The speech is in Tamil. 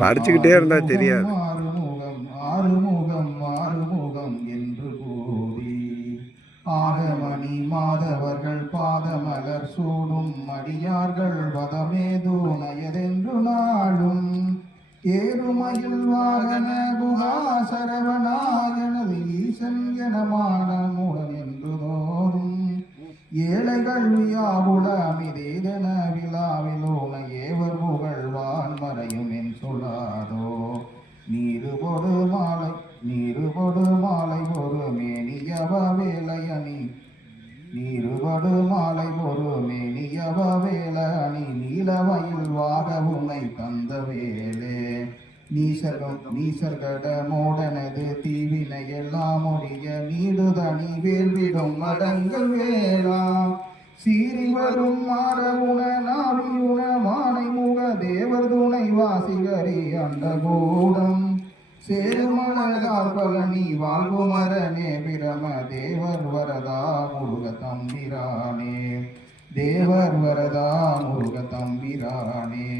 படிச்சுக்கிட்டே இருந்தா தெரியாது. ஆறுமுகம் ஆறுமுகம் ஆறுமுகம் என்று கூறி ஆகமணி மாதவர்கள் பாதமலர் சூடும் அடியார்கள் வதமேது நயதென்று நாளும் ஏறுமயில் வாகன குகா சரவணாகனது ஈசன் எனமான மூடன் என்று தோறும் ஏழைகள் வியாவுல அமிதேதன விழாவிலோன ஏவர் புகழ்வான் மறையும் என் சொல்லாதோ நீருபொடு மாலை ஒரு மேனியவ வேலையணி நீருபடு மாலை ஒரு மேனியவ வேலை அணி நீலவயில் வாக உன்னை தந்த வேலே நீசர்கட மோடனது தீவினை எல்லாம் ஒழிய நீடுதனி வேள்விடும் மடங்கள் வேளாம் சீறி வரும் மாறவுண நாவியுண மானை முக தேவர் துணை வாசிகரி அண்ட கூடம் சேருமலகார் பழனி வாழ்வு மரனே பிரம தேவர் வரதா முருக தம்பிரானே தேவர் வரதா முருக தம்பிரானே